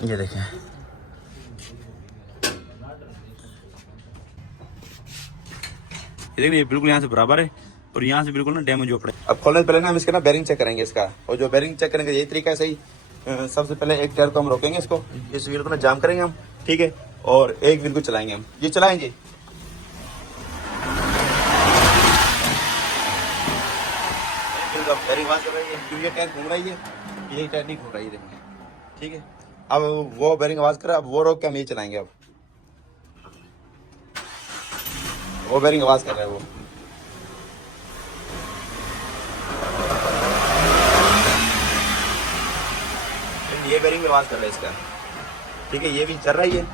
ये देखें, ये बिल्कुल यहाँ से बराबर है और यहाँ से बिल्कुल ना डैमेज हो पड़े। अब खोलने से पहले ना हम इसका ना बेरिंग चेक करेंगे इसका, और जो बेरिंग चेक करेंगे यही तरीका है सही। सबसे पहले एक टायर को हम रोकेंगे, इसको इस व्हील को ना जाम करेंगे हम, ठीक है, और एक व्हील को चलाएंगे हम। ये चलाएंगे, बेरिंग आवाज कर रही है क्योंकि ये टायर घूम रही है, ये टायर नहीं घूम रही है, देखेंगे, ठीक है। अब वो बेरिंग आवाज कर रहा है, अब वो रोक के हम ये चलाएंगे। अब वो बेरिंग आवाज कर रहा है, वो ये बेरिंग में आवाज कर रहा है इसका, ठीक है। ये व्हील चल रही है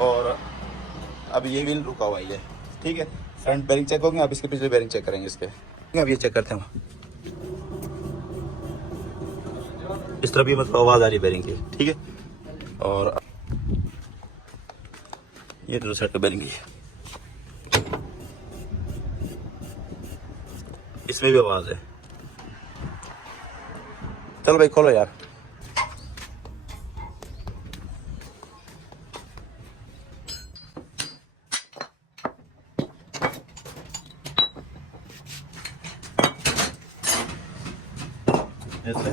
और अब ये व्हील रुका हुआ है, ठीक है। फ्रंट बेरिंग चेक होंगे, अब इसके पिछले बेरिंग चेक करेंगे इसके। अब ये चेक करते हैं, इस तरफ भी मतलब आवाज आ रही है बेरिंग की, ठीक है। और ये दूसरी साइड पे बेरिंग है, इसमें भी आवाज है। चलो भाई खोलो यार। ऐसे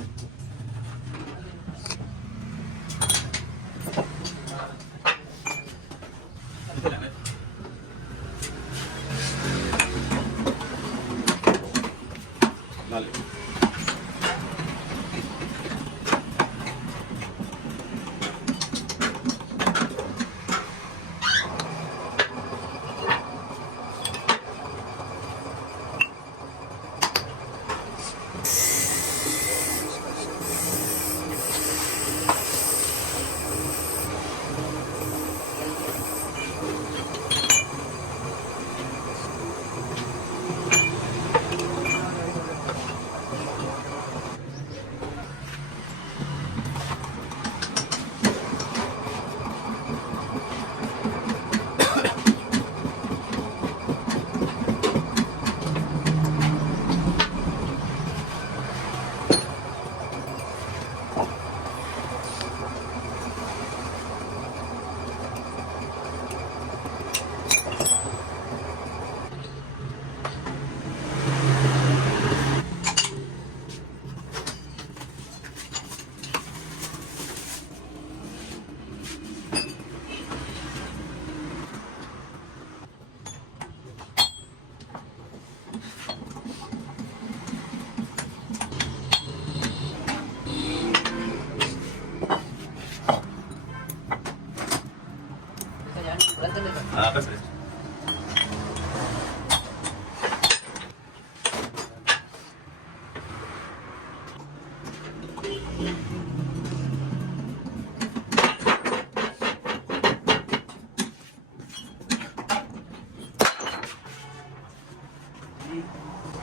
हाँ बस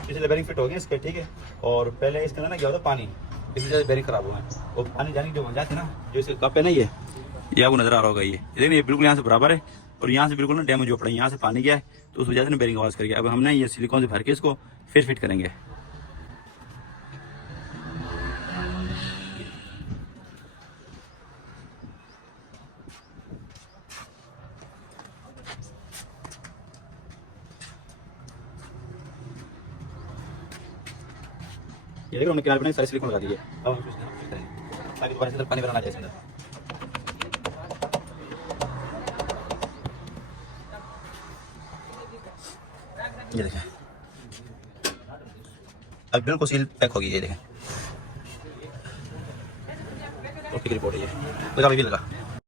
पिछले बेरिंग फिट हो गए इसके, ठीक है। और पहले इसके अंदर ना क्या होता है, पानी, इसी वजह से बेरिंग खराब हुआ है। और पानी जाने की जो वजह है ना, जो इसके कप है ना, ये आपको नजर आ रहा होगा, ये देखिए ये बिल्कुल यहाँ से बराबर है और यहाँ से बिल्कुल ना डैमेज हो पड़ा है, यहाँ से पानी गया है तो उस वजह से ना बेरिंग आवाज कर गया। अब हमने ये सिलिकॉन से भर के इसको फिर फिट करेंगे। ये देखो हमने किनारे पर सारी सिलिकॉन लगा दी है। अब हम इसको फिट करेंगे ताकि दोबारा से पानी भरना जाए इसके अंदर। ये देखें, अब बिल्कुल सील पैक होगी, ये देखें। ओके की रिपोर्ट है ये, लगा भी लगा।